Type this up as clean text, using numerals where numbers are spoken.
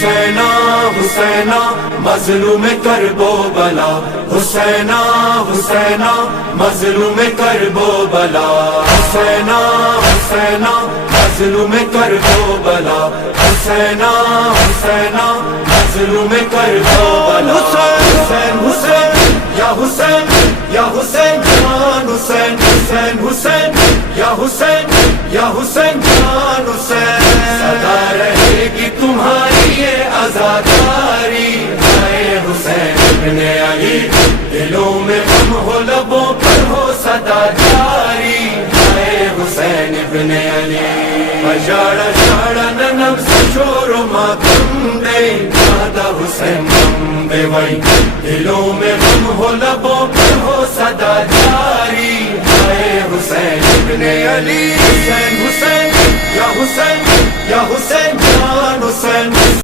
حسینہ حسینہ مظلوم کرب و بلا، حسینہ حسینہ مظلوم کرب و بلا، حسینہ حسینہ مظلوم کرب و بلا، حسینہ حسینہ مظلوم کرب و بلا، حسین حسین یا حسین یا حسین جان حسین، حسین حسین یا حسین یا حسین جان حسین، سدا رہے گی تمہاری یہ عزاداری، اے حسین ابن علی، دلوں میں غم ہو لبوں پر ہو صدا جاری، اے حسین ابن علی، اجاڑا جاڑا ننم سے شور و ماتم دے، دادا حسین غم دے وئی، دلوں میں غم ہو لبوں پر ہو صدا جاری، اے حسین ابن علی، حسین حسین یا حسین یا حسین جان حسین،